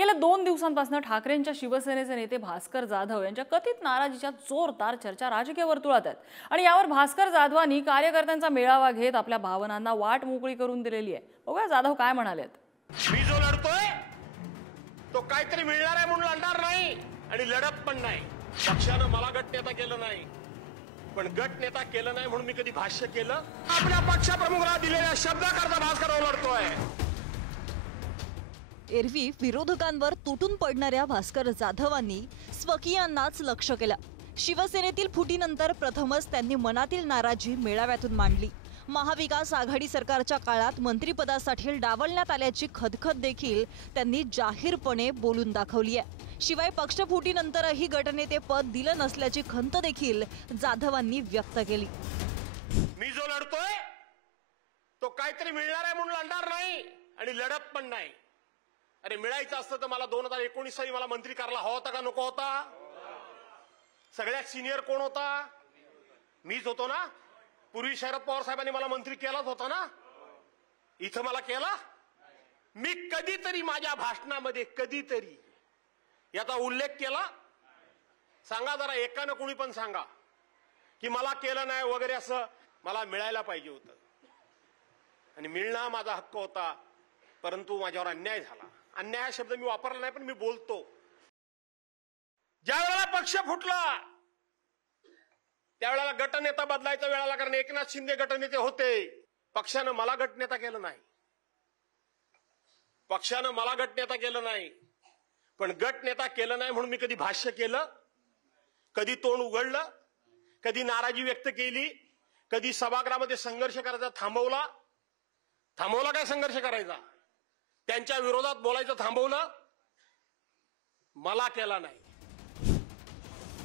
गेल्या 2 दिवसांपासून ठाकरेंच्या शिवसेनेचे नेते भास्कर जाधव यांच्या कथित नाराजीच्या जोरदार चर्चा राजकीय वर्तुळात आहेत आणि यावर भास्कर जाधवांनी कार्यकर्त्यांचा मेळावा घेत आपल्या भावनांना वाट मोकळी करून दिलेली आहे। बघूया जाधव काय म्हणालेत। मी जो लढतोय तो काहीतरी मिळणार आहे म्हणून लढणार नाही आणि लढत पण नाही। पक्षानं मला गटनेता केलं नाही, पण गटनेता केलं नाही म्हणून मी कधी भाष्य केलं? आपल्या पक्षप्रमुखाला दिलेल्या शब्दाकरता भास्कर लढतोय। एरवी विरोधकांवर तुटून पडणाऱ्या भास्कर जाधवांनी स्वकीयांनाच लक्ष केलं। शिवसेनेतील फुटीनंतर प्रथमच त्यांनी मनातील नाराजी मेळाव्यातून मांडली। महाविकास आघाडी सरकारच्या काळात मंत्रिपदासाठी डावलण्यात आल्याची खदखद देखील त्यांनी जाहीरपणे बोलून दाखवली आहे। शिवाय पक्षफुटीनंतरही गटनेते पद दिलं नसल्याची खंत देखील जाधवांनी व्यक्त केली। मी जो लढतोय तो काहीतरी मिळणार आहे म्हणून लढणार नाही आणि लढत पण नाही। अरे मिळायचं असतं तर मला 2019 साली मला मंत्री करायला हवा होता का नको होता? सगळ्यात सिनियर कोण होता? मीच होतो ना। पूर्वी शरद पवार साहेबांनी मला मंत्री केलाच होता ना। इथं मला केला? मी कधीतरी माझ्या भाषणामध्ये कधीतरी याचा उल्लेख केला? सांगा जरा, एकानं कोणी पण सांगा की मला केलं नाही वगैरे असं। मला मिळायला पाहिजे होतं आणि मिळणं माझा हक्क होता, परंतु माझ्यावर अन्याय झाला। अन्याय हा शब्द मी वापरला नाही, पण मी बोलतो। ज्या वेळेला पक्ष फुटला त्यावेळेला गटनेता बदलायचा वेळाला, कारण एकनाथ शिंदे गटनेते होते। पक्षानं मला गटनेता केलं नाही, पक्षानं मला गटनेता केलं नाही, पण गटनेता केलं नाही म्हणून मी कधी भाष्य केलं? कधी तोंड उघडलं? कधी नाराजी व्यक्त केली? कधी सभागृहामध्ये संघर्ष करायचा थांबवला? थांबवला काय संघर्ष करायचा? त्यांच्या विरोधात बोलायचं थांबवलं? मला केला नाही।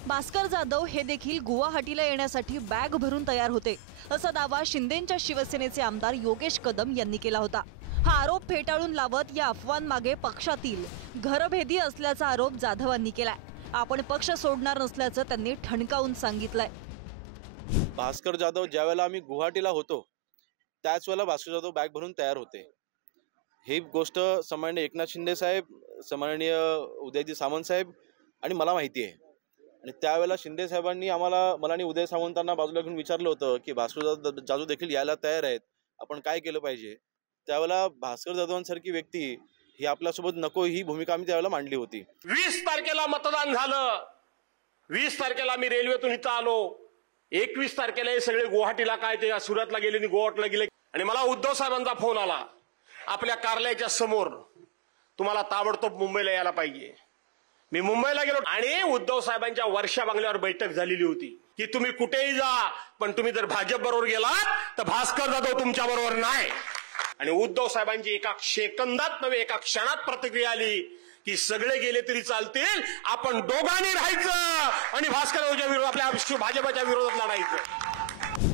भास्कर जाधव हे देखील गुवाहाटीला येण्यासाठी बॅग भरून तयार होते, असा दावा शिंदेच्या शिवसेनेचे आमदार योगेश कदम यांनी केला होता। हा आरोप फेटाळून लावत या अफवांमागे पक्षातील घरभेदी असल्याचा आरोप जाधवांनी केलाय। आपण पक्ष सोडणार नसल्याचं त्यांनी ठणकावून सांगितलंय। भास्कर जाधव ज्यावेळेला आम्ही गुवाहाटीला होतो त्याच वेळेला भास्कर जाधव बॅग भरून तयार होते। ही गोष्ट सन्माननीय एकनाथ शिंदे साहेब, सन्माननीय उदयजी सामंत साहेब आणि मला माहिती आहे। आणि त्यावेळेला शिंदे साहेबांनी मला आणि उदय सामंतांना बाजूला घेऊन विचारलं होतं की भास्कर जाधव देखील यायला तयार आहेत, आपण काय केलं पाहिजे? त्यावेळेला भास्कर जाधवांसारखी व्यक्ती ही आपल्यासोबत नको ही भूमिका आम्ही त्यावेळेला मांडली होती। 20 तारखेला मतदान झालं, 20 तारखेला मी रेल्वेतून इथं आलो, 21 तारखेला हे सगळे गुवाहाटीला काय ते सुरतला गेले आणि गुवाहाटीला गेले आणि मला उद्धव साहेबांचा फोन आला, आपल्या कार्यालयाच्या समोर तुम्हाला ताबडतोब मुंबईला यायला पाहिजे। मी मुंबईला गेलो आणि उद्धव साहेबांच्या वर्षा बंगल्यावर बैठक झालेली होती की तुम्ही कुठेही जा, पण तुम्ही जर भाजप बरोबर गेलात तर भास्कर जाधव तुमच्या बरोबर नाही। आणि उद्धव साहेबांची एका सेकंदात नव्हे एका क्षणात प्रतिक्रिया आली की सगळे गेले तरी चालतील, आपण दोघांनी राहायचं आणि भास्करच्या विरोधात आपल्या भाजपच्या विरोधात लढायचं।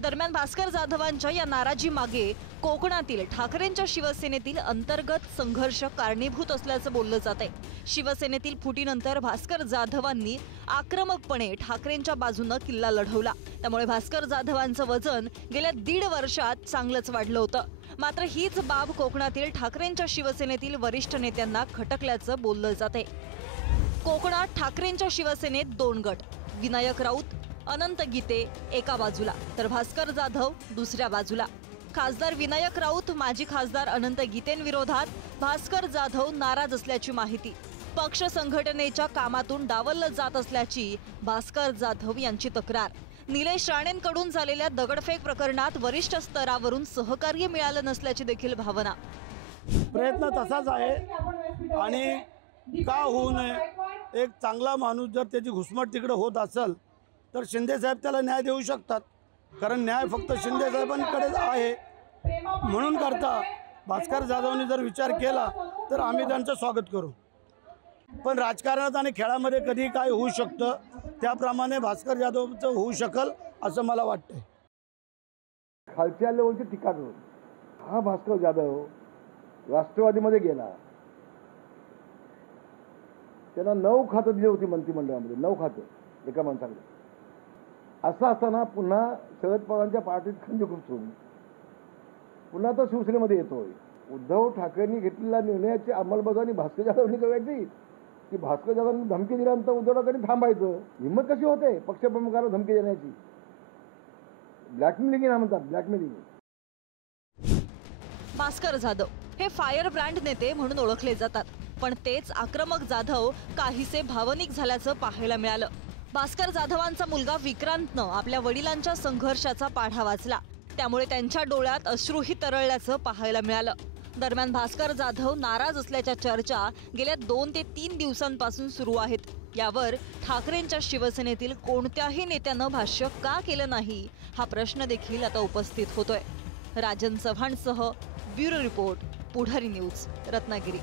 दरम्यान भास्कर जाधवांच्या या नाराजी मागे कोकणातील ठाकरेंच्या शिवसेनेतील अंतर्गत संघर्ष कारणीभूत असल्याचं बोललं जातंय। शिवसेनेतील फुटीनंतर भास्कर जाधवांनी आक्रमकपणे ठाकरेंच्या बाजूने किल्ला लढवला, त्यामुळे भास्कर जाधवांचं वजन गेल्या 1.5 वर्षात चांगलंच वाढलं होतं। मात्र हीच बाब कोकणातील ठाकरेंच्या शिवसेनेतील वरिष्ठ नेत्यांना खटकल्याचं बोललं जातंय। कोकणात ठाकरेंच्या शिवसेनेत 2 गट, विनायक राऊत, अनंत गीते एका बाजूला तर भास्कर जाधव दुसऱ्या बाजूला। खासदार विनायक राऊत माजी खासदार अनंत गीतेंविरोधात भास्कर जाधव नाराज असल्याची माहिती। पक्ष संघटनेच्या कामातून डावललं जात असल्याची भास्कर जाधव यांची तक्रार। निलेश राणेंकडून झालेल्या दगडफेक प्रकरणात वरिष्ठ स्तरावरून सहकार्य मिळालं नसल्याची देखील भावना। प्रयत्न तसाच आहे आणि का होऊ नये, एक चांगला माणूस जर त्याची घुसमट तिकडे होत असेल तर शिंदे साहेब त्याला न्याय देऊ शकतात, कारण न्याय फक्त शिंदे साहेबांकडेच आहे। म्हणून करता भास्कर जाधवने जर विचार केला तर आम्ही त्यांचं स्वागत करू, पण राजकारणात आणि खेळामध्ये कधी काय होऊ शकतं त्याप्रमाणे भास्कर जाधवचं होऊ शकल असं मला वाटतंय। खालच्या लेवलची टीका करून हा भास्कर जाधव राष्ट्रवादीमध्ये गेला, त्यांना 9 खातं दिली होती मंत्रिमंडळामध्ये, 9 खातं एका माणसाकडे। असं असताना पुन्हा शरद पवारांच्या पार्टीत खंड घुसून पुन्हा तो शिवसेनेमध्ये येतोय। उद्धव ठाकरेंनी घेतलेल्या निर्णयाची अंमलबजावणी भास्कर जाधवनी करायची की भास्कर जाधवांनी धमकी दिल्यानंतर उद्धव ठाकरेंनी थांबायचं? हिंमत कशी होते पक्षप्रमुखाला धमकी देण्याची? ब्लॅकमेलिंग ना म्हणतात, ब्लॅकमेलिंग. भास्कर जाधव हे फायर ब्रँड नेते म्हणून ओळखले जातात, पण तेच आक्रमक जाधव काहीसे भावनिक झाल्याचं पाहायला मिळालं. भास्कर जाधवांचा मुलगा विक्रांतनं आपल्या वडिलांच्या संघर्षाचा पाढा वाचला, त्यामुळे त्यांच्या डोळ्यात अश्रूही तरळल्याचं पाहायला मिळालं. दरम्यान भास्कर जाधव नाराज असल्याच्या चर्चा गेल्या 2 ते 3 दिवसांपासून सुरू आहेत. यावर ठाकरेंच्या शिवसेनेतील कोणत्याही नेत्यानं भाष्य का केलं नाही हा प्रश्न देखील आता उपस्थित होतोय. राजन चव्हाणसह ब्युरो रिपोर्ट, पुढारी न्यूज, रत्नागिरी.